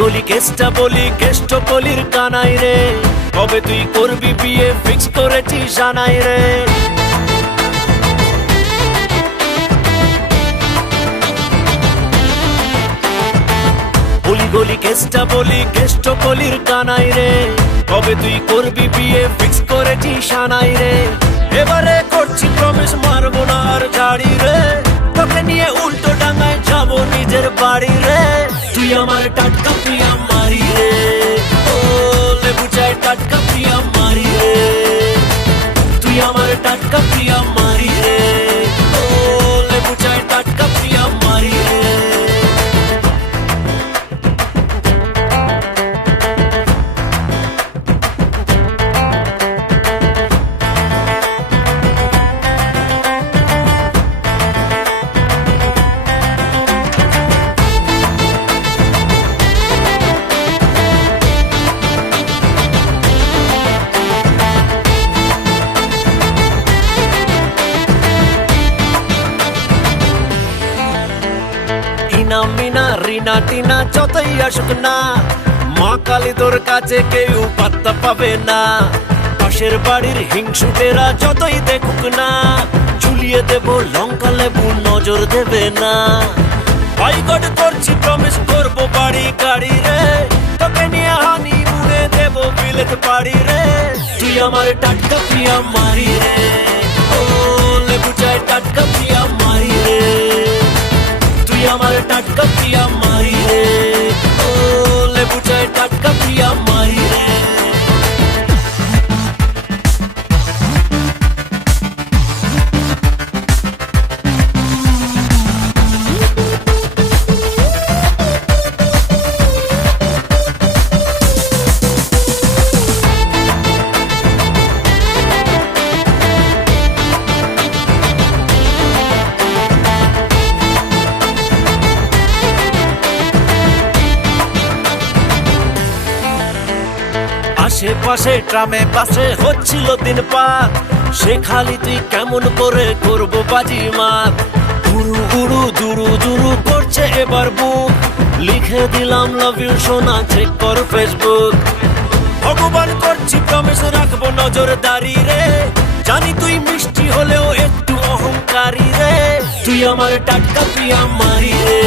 গলি কেষ্টা বলি কেষ্ট কলির কানাই রে, কবে তুই করবি বিয়ে ফিক্স করেছিস জানাই রে। গলি কেষ্টা বলি কেষ্ট কলির কানাই রে, কবে তুই করবি বিয়ে ফিক্স করেছিস জানাই রে। এবারে করছি প্রমিস মারবো না আর ঝাড়ি রে, তোকে নিয়ে উল্টো ডাঙায় যাবো নিজের বাড়ি রে। তুই আমার টাটকা প্রিয়া মারি রে, ও লেবু চায় টাটকা প্রিয়া মারি রে। তুই আমার টাটকা প্রিয়া মারি রে, ও লেবু চায় টাটকা প্রিয়া মারি রে। মিনা রিনা টিনা যতই আসুক না, মা কালী তোর কাছে কেউ পাত্তা পাবে না। পাশের বাড়ির হিংসুটেরা যতই দেখুক না, ঝুলিয়ে দেব লঙ্কা লেবু নজর দেবে না। বাইকট করছি প্রমিস করবো বাড়ি গাড়ি রে, তোকে নিয়ে হানি মুড়ে দেব বিলেত পাড়ি রে। তুই আমার টাটকা প্রিয়া মারি রে, ও লেবু চায় টাটকা প্রিয়া মারি রে। তুই আমার টাটকা প্রিয়া মারি রে, ও লেবু চায় টাটকা প্রিয়া মারি রে। আশেপাশে ট্রামে পাশে হচ্ছিল দিন পার, সে খালি তুই কেমন করে করবো বাজি মার। গুরু গুরু দুরু দুরু করছে এবার বুক, লিখে দিলাম লাভ ইউ সোনা চেক কর ফেসবুক। ভগবান করছি প্রমিস রাখবো নজরদারি রে, জানি তুই মিষ্টি হলেও একটু অহংকারী রে। তুই আমার টাটকা প্রিয়া মারি রে।